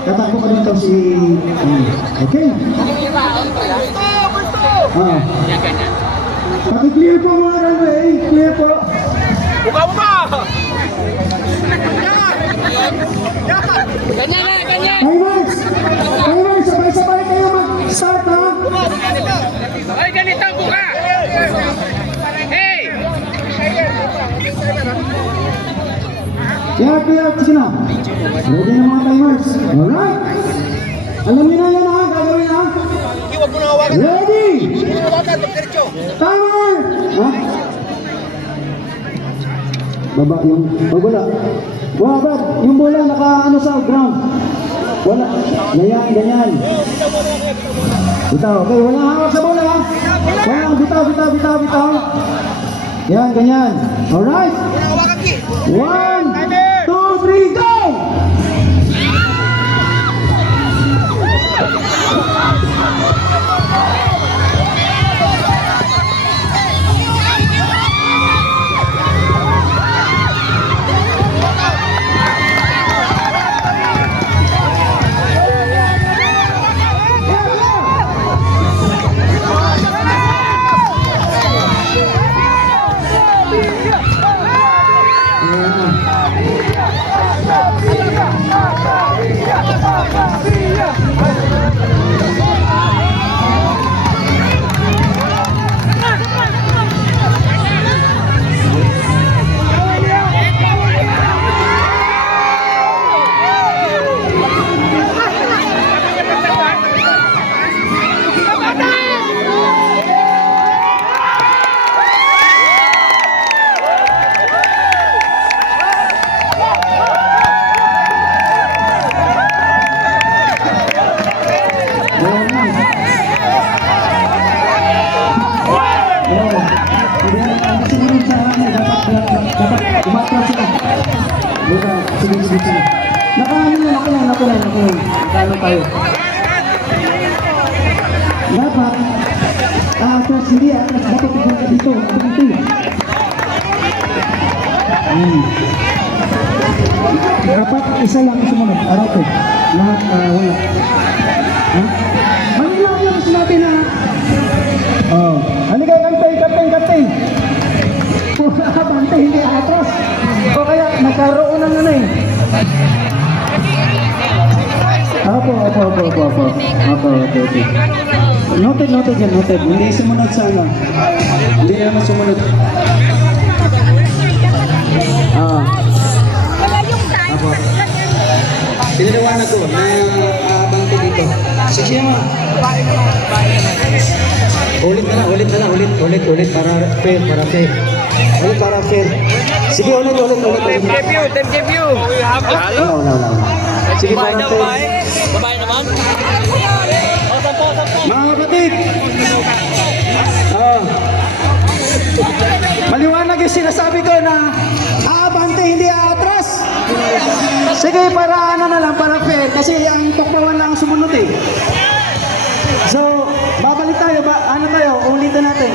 Tatakbo ka dito si... Okay. Paki-clear po mga runway. Clear po. Buka! Ganyan na, ganyan! Timers! Timers! Sabay-sabay kayo mag-start ha! Ay, ganito, buka! Hey! Kaya, kasi na. Ready na mga timers. Alright! Alam niyo na yan ha, gagawin ha. Huwag mo na hawakan. Ready! Timer! Ha? Baba yung, wala. Wala, yung bola naka ano sa ground. Wala. Ganyan, ganyan. Bitaw, okay, wala hawak sa bola ha. Wala, bitaw. Yan, ganyan. Alright. 1, 2, 3, go! Sige. Nakano tayo. Dapat, atras hindi, atras dapat tignan ka dito. Dapat isa lang sumunod. Araw ko. Lahat wala. Ha? Manila lang gusto natin ha. Oh. Halika, kapteng. Pura bante, hindi atras. O kaya, nagkaroon ng ano eh. Opo. Okay. Noted yan. Hindi sumunod sana. Hindi naman sumunod. Opo. Pinaliwanag ko na bangko dito. Sige naman. Ulit na lang. Para fair. Ulit para fair. Sige, ulit. Debut! Wala. Sige, Babae naman? mga kapatid, maliwanag yung sinasabi ko na aabante, hindi aatras. Sige, para ano na lang, para fair, kasi ang tukbawan lang sumunod eh. So, babalik tayo, ulitin natin.